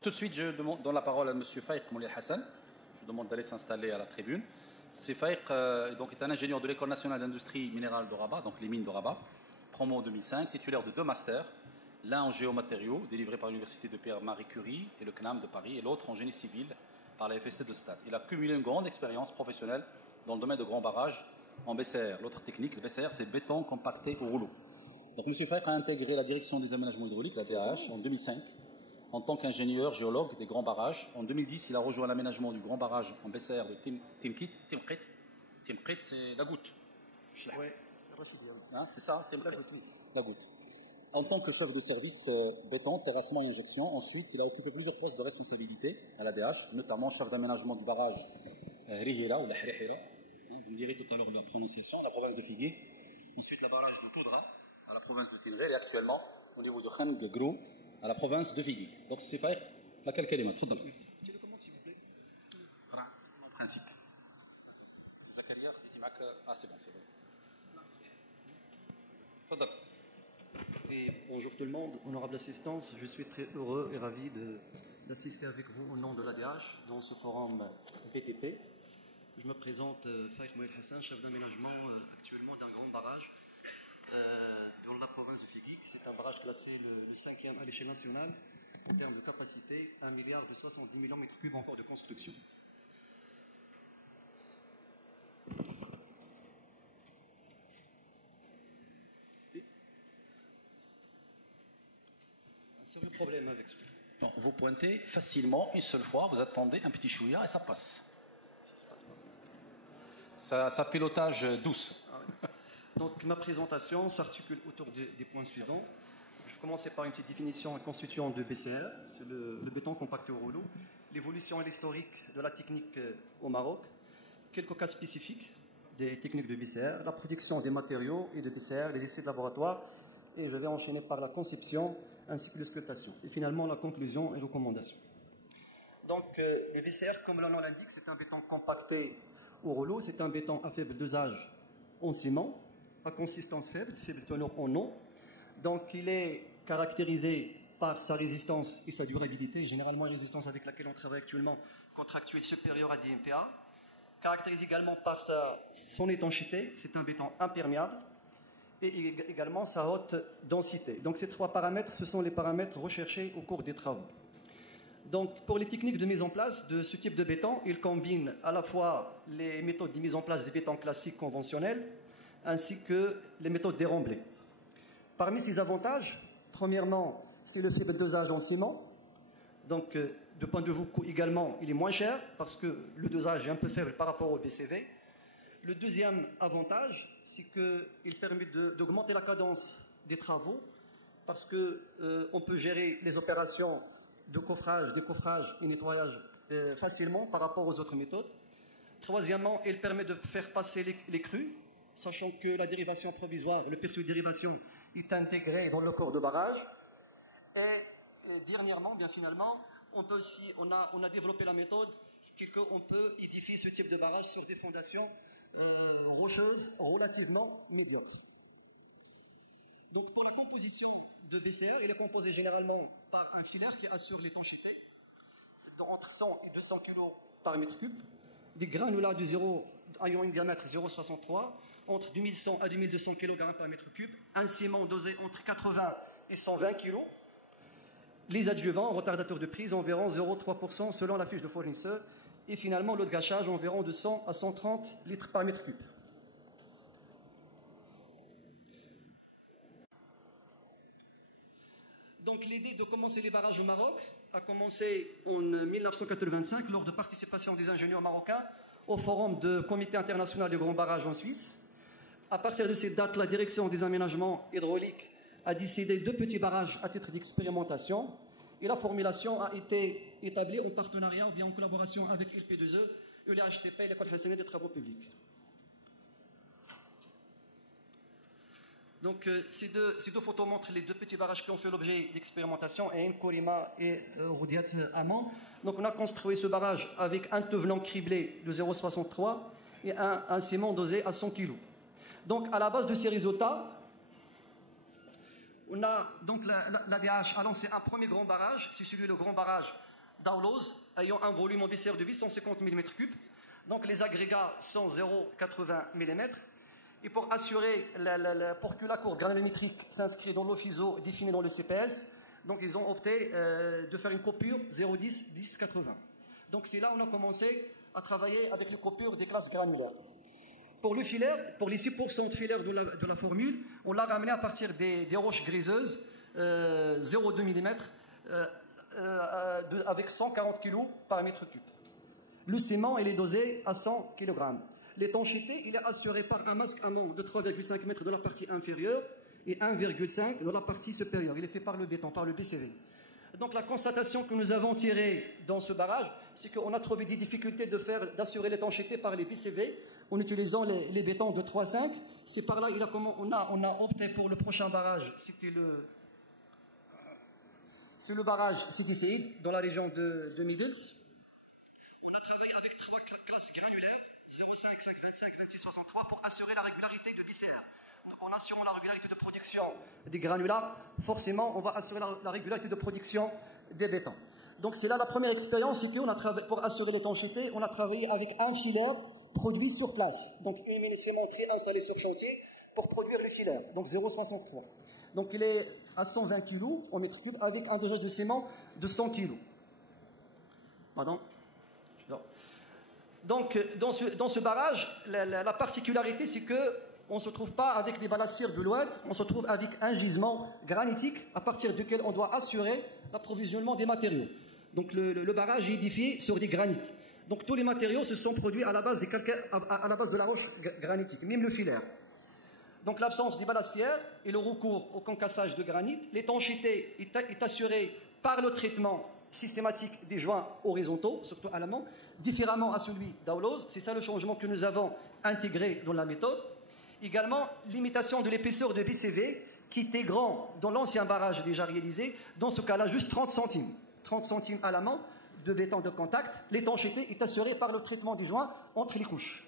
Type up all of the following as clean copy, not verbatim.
Tout de suite, je donne la parole à M. Faïq Moulay Hassan. Je demande d'aller s'installer à la tribune. C'est Faïq donc, est un ingénieur de l'École nationale d'industrie minérale de Rabat, donc les mines de Rabat, promo en 2005, titulaire de 2 masters, l'un en géomatériaux, délivré par l'Université de Pierre-Marie Curie et le CNAM de Paris, et l'autre en génie civil par la FST de Stade. Il a cumulé une grande expérience professionnelle dans le domaine de grands barrages en BCR. L'autre technique, le BCR, c'est béton compacté au rouleau. Donc M. Faïq a intégré la direction des aménagements hydrauliques, la DAH, en 2005, en tant qu'ingénieur géologue des grands barrages. En 2010, il a rejoint l'aménagement du grand barrage en BCR de Timkit. Timkit, c'est la goutte. Oui, c'est ça, Timkit. La goutte. En tant que chef de service béton, terrassement et injection, ensuite, il a occupé plusieurs postes de responsabilité à la DH, notamment chef d'aménagement du barrage Rihira ou la Hrihira. Vous me direz tout à l'heure la prononciation, la province de Figuig. Ensuite, le barrage de Toudra, à la province de Tinrel, et actuellement, au niveau de Khan Grou, à la province de Figuig. Donc, c'est Faïq, laquelle kalima. Tfadal. Merci. Tu le commandes, s'il vous plaît. Principe. C'est ça, ah, c'est bon, c'est bon. Tfadal. Et bonjour tout le monde, honorable assistance, je suis très heureux et ravi d'assister avec vous au nom de l'ADH dans ce forum BTP. Je me présente Faïq Moulay Hassan, chef d'aménagement actuellement d'un grand barrage dans la province de Figuig. C'est un barrage classé le 5e à l'échelle nationale en termes de capacité, 1,070 milliard de mètres cubes en cours de construction. C'est le problème avec celui-là. Non, vous pointez facilement une seule fois, vous attendez un petit chouïa et ça passe. Ça pilotage douce. Donc ma présentation s'articule autour des points suivants. Je vais commencer par une petite définition constituante de BCR, c'est le béton compacté au rouleau, l'évolution et l'historique de la technique au Maroc, quelques cas spécifiques des techniques de BCR, la production des matériaux et de BCR, les essais de laboratoire, et je vais enchaîner par la conception ainsi que l'auscultation. Et finalement, la conclusion et recommandation. Donc, les BCR, comme le nom l'indique, c'est un béton compacté au rouleau, c'est un béton à faible dosage en ciment, à consistance faible, faible teneur en eau. Donc, il est caractérisé par sa résistance et sa durabilité, généralement une résistance avec laquelle on travaille actuellement, contractuelle supérieure à 10 MPa. Caractérisé également par son étanchéité, c'est un béton imperméable, et également sa haute densité. Donc ces 3 paramètres, ce sont les paramètres recherchés au cours des travaux. Donc pour les techniques de mise en place de ce type de béton, il combine à la fois les méthodes de mise en place des bétons classiques conventionnels, ainsi que les méthodes déremblées. Parmi ces avantages, premièrement, c'est le faible dosage en ciment. Donc de point de vue coût également, il est moins cher, parce que le dosage est un peu faible par rapport au BCV. Le deuxième avantage, c'est qu'il permet d'augmenter la cadence des travaux parce qu'on peut gérer les opérations de coffrage, décoffrage et nettoyage facilement par rapport aux autres méthodes. Troisièmement, il permet de faire passer les crues, sachant que la dérivation provisoire, le perçu de dérivation, est intégré dans le corps de barrage. Et dernièrement, bien finalement, on a développé la méthode, c'est qu'on peut édifier ce type de barrage sur des fondations rocheuse relativement médiocre. Donc pour les compositions de BCR, il est composé généralement par un filaire qui assure l'étanchéité entre 100 et 200 kg par mètre cube, des granulats de 0 ayant un diamètre 0,63 entre 2100 à 2200 kg par mètre cube, un ciment dosé entre 80 et 120 kg, les adjuvants, retardateurs de prise environ 0,3% selon la fiche de fournisseur, et finalement l'eau de gâchage environ de 100 à 130 litres par mètre cube. Donc l'idée de commencer les barrages au Maroc a commencé en 1985 lors de participation des ingénieurs marocains au forum du Comité international des grands barrages en Suisse. À partir de cette date, la direction des aménagements hydrauliques a décidé 2 petits barrages à titre d'expérimentation. Et la formulation a été établie en partenariat ou bien en collaboration avec LP2E, l'HTP et l'École nationale des travaux publics. Donc ces deux photos montrent les 2 petits barrages qui ont fait l'objet d'expérimentation, et Korima et Roudiat Amman. Donc on a construit ce barrage avec un tevelant criblé de 0,63 et un ciment dosé à 100 kg. Donc à la base de ces résultats, on a donc l'ADH a lancé un premier grand barrage, c'est celui le grand barrage d'Aulose ayant un volume en BCR de 850 mm3. Donc les agrégats sont 0,80 mm. Et pour assurer, pour que la courbe granulométrique s'inscrit dans l'OFISO définie dans le CPS, donc ils ont opté de faire une coupure 0,10, 10, 80. Donc c'est là où on a commencé à travailler avec les coupures des classes granulaires. Pour le filaire, pour les 6% de filaire de la formule, on l'a ramené à partir des roches griseuses, 0,2 mm, avec 140 kg par mètre cube. Le ciment, il est dosé à 100 kg. L'étanchéité, il est assuré par un masque amont de 3,5 mètres de la partie inférieure et 1,5 de la partie supérieure. Il est fait par le béton, par le BCV. Donc la constatation que nous avons tirée dans ce barrage, c'est qu'on a trouvé des difficultés d'assurer l'étanchéité par les BCV en utilisant les bétons de 3,5. C'est par là on a opté pour le prochain barrage. C'est le barrage Sidi Saïd dans la région de Midels. On a travaillé avec 3 classes granulaires, 0,5, 5, 25, 26, 63, pour assurer la régularité de BCR. Donc en assurant la régularité de production des granulats, forcément on va assurer la régularité de production des bétons. Donc c'est là la première expérience, c'est qu'on a travaillé, pour assurer l'étanchéité, on a travaillé avec un filaire produit sur place. Donc une mini-cimenterie installée sur chantier pour produire le filaire, donc 0,63. Donc il est à 120 kg au mètre cube avec un dosage de ciment de 100 kg. Pardon. Donc dans ce barrage, la particularité c'est qu'on ne se trouve pas avec des balassières de l'ouest, on se trouve avec un gisement granitique à partir duquel on doit assurer l'approvisionnement des matériaux. Donc le barrage est édifié sur des granites. Donc tous les matériaux se sont produits à la base, à la base de la roche granitique, même le filaire. Donc l'absence des balastières et le recours au concassage de granit, l'étanchéité est assurée par le traitement systématique des joints horizontaux, surtout à l'amont, différemment à celui d'Aulose. C'est ça le changement que nous avons intégré dans la méthode. Également, limitation de l'épaisseur de BCV, qui était grand dans l'ancien barrage déjà réalisé, dans ce cas-là juste 30 centimes. 30 centimes à l'amont de béton de contact. L'étanchéité est assurée par le traitement des joints entre les couches.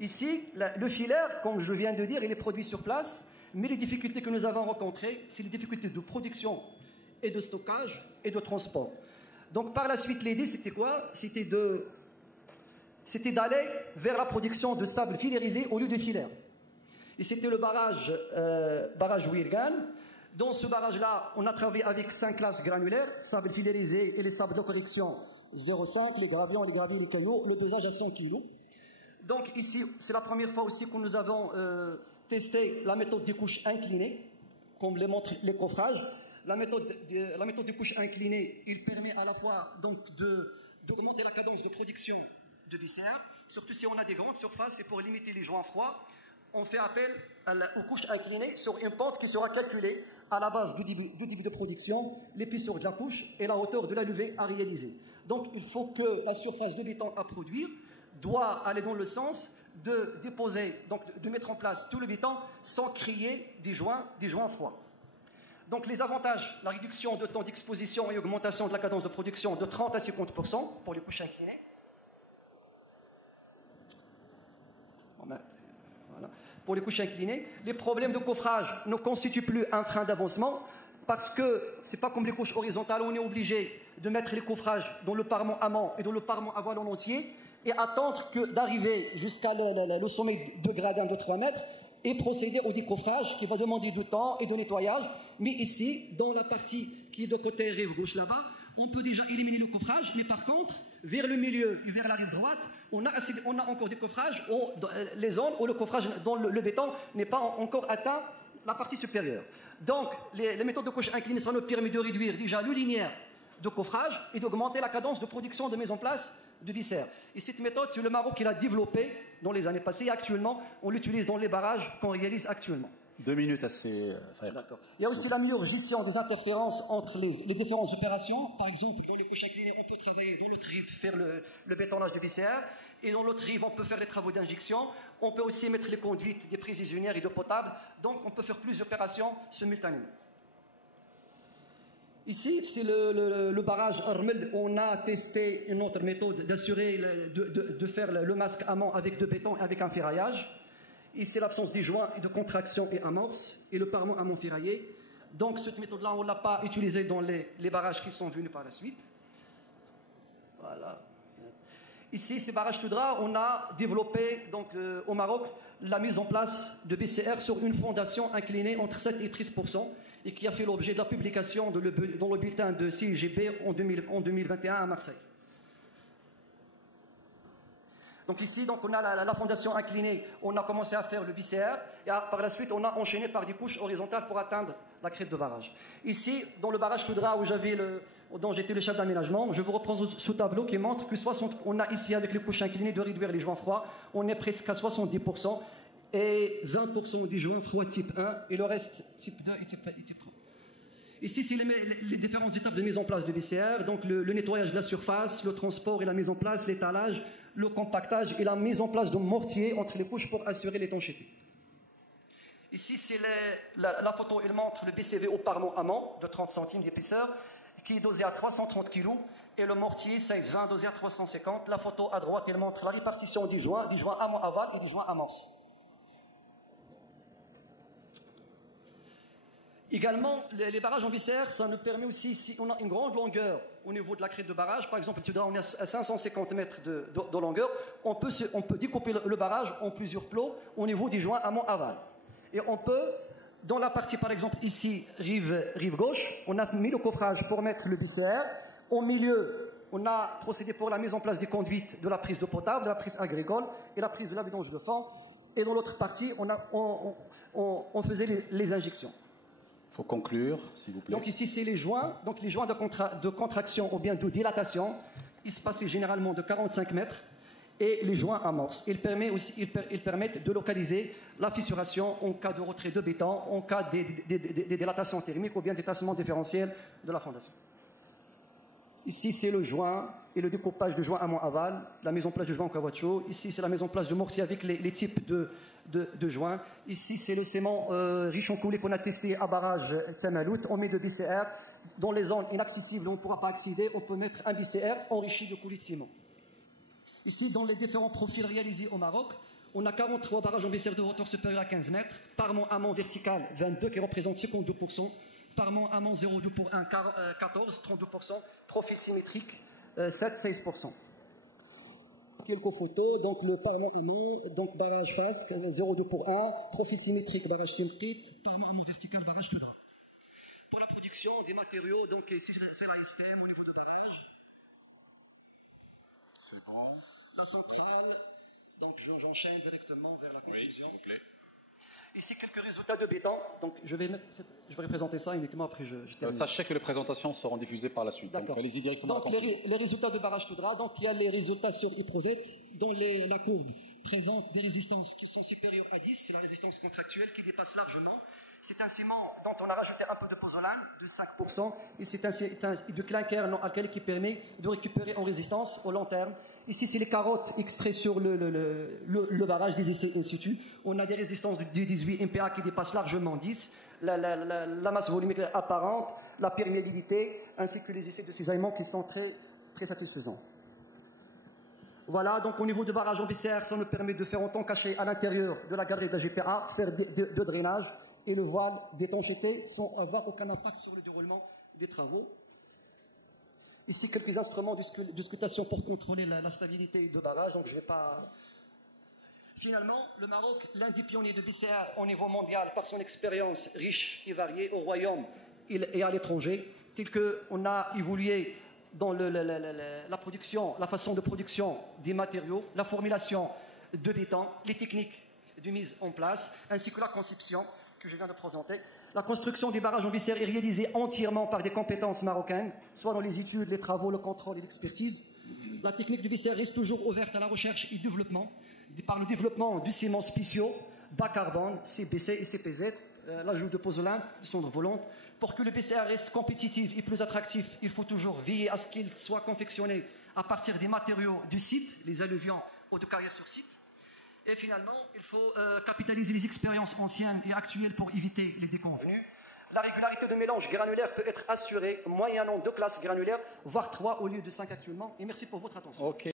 Ici, le filaire, comme je viens de dire, il est produit sur place, mais les difficultés que nous avons rencontrées, c'est les difficultés de production et de stockage et de transport. Donc par la suite, l'idée, c'était quoi? C'était d'aller vers la production de sable filérisé au lieu de filaire. Et c'était le barrage Wirgan. Dans ce barrage-là, on a travaillé avec 5 classes granulaires, sable filérisé et les sables de correction 0,5, les gravillons, les graviers, les cailloux, le dosage à 5 kg. Donc ici, c'est la première fois aussi que nous avons testé la méthode des couches inclinées, comme le montrent les coffrages. La méthode des couches inclinées, il permet à la fois d'augmenter la cadence de production de BCR, surtout si on a des grandes surfaces, et pour limiter les joints froids, on fait appel aux couches inclinées sur une pente qui sera calculée à la base du débit de production, l'épaisseur de la couche et la hauteur de la levée à réaliser. Donc il faut que la surface de béton à produire doit aller dans le sens de déposer, donc de mettre en place tout le béton sans créer des joints froids. Donc les avantages, la réduction de temps d'exposition et augmentation de la cadence de production de 30 à 50% pour les couches inclinées. Voilà. Pour les couches inclinées, les problèmes de coffrage ne constituent plus un frein d'avancement parce que ce n'est pas comme les couches horizontales où on est obligé de mettre les coffrages dans le parement amont et dans le parement aval en entier et attendre d'arriver jusqu'à le sommet de gradin de 3 mètres et procéder au décoffrage qui va demander du temps et de nettoyage. Mais ici, dans la partie qui est de côté rive gauche là-bas, on peut déjà éliminer le coffrage, mais par contre, vers le milieu et vers la rive droite, on a encore des coffrages, les zones où le coffrage, dont le béton n'est pas encore atteint la partie supérieure. Donc, les méthodes de couche inclinée, ça nous permet de réduire déjà le linéaire de coffrage et d'augmenter la cadence de production de mise en place de BCR. Et cette méthode, c'est le Maroc qui l'a développée dans les années passées. Et actuellement, on l'utilise dans les barrages qu'on réalise actuellement. 2 minutes assez... D'accord. Il y a aussi la meilleure gestion des interférences entre les différentes opérations. Par exemple, dans les couches inclinées, on peut travailler dans l'autre rive, faire le bétonnage de BCR. Et dans l'autre rive, on peut faire les travaux d'injection. On peut aussi mettre les conduites des prises usinières et de potable. Donc, on peut faire plusieurs opérations simultanément. Ici, c'est le barrage Armel. On a testé une autre méthode d'assurer, de faire le masque amont avec de béton et avec un ferraillage. Ici, l'absence des joints et de contraction et amorce, et le parement amont ferraillé. Donc, cette méthode-là, on ne l'a pas utilisée dans les barrages qui sont venus par la suite. Voilà. Ici, ces barrages tout droit, on a développé donc, au Maroc la mise en place de BCR sur une fondation inclinée entre 7 et 13% et qui a fait l'objet de la publication dans le bulletin de CIGB en 2021 à Marseille. Donc ici, donc, on a la fondation inclinée, on a commencé à faire le BCR, et par la suite, on a enchaîné par des couches horizontales pour atteindre la crête de barrage. Ici, dans le barrage tout droit dont j'étais le chef d'aménagement, je vous reprends ce tableau qui montre que on a ici, avec les couches inclinées, de réduire les joints froids, on est presque à 70%, et 20% des joints froids type 1, et le reste type 2 et type 3. Ici, c'est les différentes étapes de mise en place de BCR, donc le nettoyage de la surface, le transport et la mise en place, l'étalage, le compactage et la mise en place de mortier entre les couches pour assurer l'étanchéité. Ici, c'est la photo, elle montre le BCV au parement amont de 30 centimes d'épaisseur, qui est dosé à 330 kg, et le mortier 16-20 dosé à 350. La photo à droite, elle montre la répartition des joints amont-aval et des joints amorce. Également, les barrages en BCR, ça nous permet aussi, si on a une grande longueur au niveau de la crête de barrage, par exemple, on est à 550 mètres de longueur, on peut découper le barrage en plusieurs plots au niveau des joints amont-aval. Et on peut, dans la partie, par exemple, ici, rive gauche, on a mis le coffrage pour mettre le BCR. Au milieu, on a procédé pour la mise en place des conduites de la prise d'eau potable, de la prise agricole et la prise de la vidange de fond. Et dans l'autre partie, on faisait les injections. Il faut conclure, s'il vous plaît. Donc ici, c'est les joints. Donc les joints de contraction ou bien de dilatation, ils se passaient généralement de 45 mètres. Et les joints amorces. Ils permettent de localiser la fissuration en cas de retrait de béton, en cas de dilatation thermique ou bien d'étassement différentiel de la fondation. Ici, c'est le joint et le découpage de joints amont-aval, la mise en place de joints en caoutchouc. Ici, c'est la mise en place de mortier avec les types de joints. Ici, c'est le ciment riche en coulée qu'on a testé à barrage Tamalout. On met de BCR. Dans les zones inaccessibles, on ne pourra pas accéder. On peut mettre un BCR enrichi de coulée de ciment. Ici, dans les différents profils réalisés au Maroc, on a 43 barrages en BCR de hauteur supérieure à 15 mètres, parement amont vertical 22 qui représente 52%, parement amont 0,2 pour 1, 14, 32%, profil symétrique 7, 16%. Quelques photos, donc le parement amont, donc barrage face 0,2 pour 1, profil symétrique barrage Timkit, parement amont vertical barrage tout droit. Pour la production des matériaux, donc ici c'est la STM au niveau de barrage. C'est bon. La centrale, donc j'enchaîne directement vers la conclusion. Oui, s'il vous plaît. Ici, quelques résultats de béton. Donc, je vais présenter ça uniquement après je termine. Sachez que les présentations seront diffusées par la suite. Donc, allez-y directement. Donc, les résultats de barrage tout droit. Donc, il y a les résultats sur Iprovette, dont la courbe présente des résistances qui sont supérieures à 10. C'est la résistance contractuelle qui dépasse largement. C'est un ciment dont on a rajouté un peu de pozzolan, de 5%. Et c'est un de clinker non alcali qui permet de récupérer en résistance au long terme. Ici, c'est les carottes extraites sur le barrage des instituts. On a des résistances de 18 MPa qui dépassent largement 10. La masse volumique apparente, la perméabilité, ainsi que les essais de cisaillement qui sont très, très satisfaisants. Voilà, donc au niveau du barrage en BCR, ça nous permet de faire en temps caché à l'intérieur de la galerie de la GPA, faire de drainage et le voile d'étanchéité sans avoir aucun impact sur le déroulement des travaux. Ici, quelques instruments de sculptation pour contrôler la stabilité de barrage, donc je ne vais pas... Finalement, le Maroc, l'un des pionniers de BCR au niveau mondial par son expérience riche et variée au Royaume et à l'étranger, tel qu'on a évolué dans la production, la façon de production des matériaux, la formulation de béton, les techniques de mise en place, ainsi que la conception que je viens de présenter. La construction des barrages en BCR est réalisée entièrement par des compétences marocaines, soit dans les études, les travaux, le contrôle et l'expertise. La technique du BCR reste toujours ouverte à la recherche et développement, par le développement du ciment spéciaux, bas carbone, CBC et CPZ, l'ajout de pozzolan, de cendre volante. Pour que le BCR reste compétitif et plus attractif, il faut toujours veiller à ce qu'il soit confectionné à partir des matériaux du site, les alluvions ou de carrière sur site. Et finalement, il faut capitaliser les expériences anciennes et actuelles pour éviter les déconvenues. La régularité de mélange granulaire peut être assurée moyennant 2 classes granulaires, voire 3 au lieu de 5 actuellement. Et merci pour votre attention. Okay.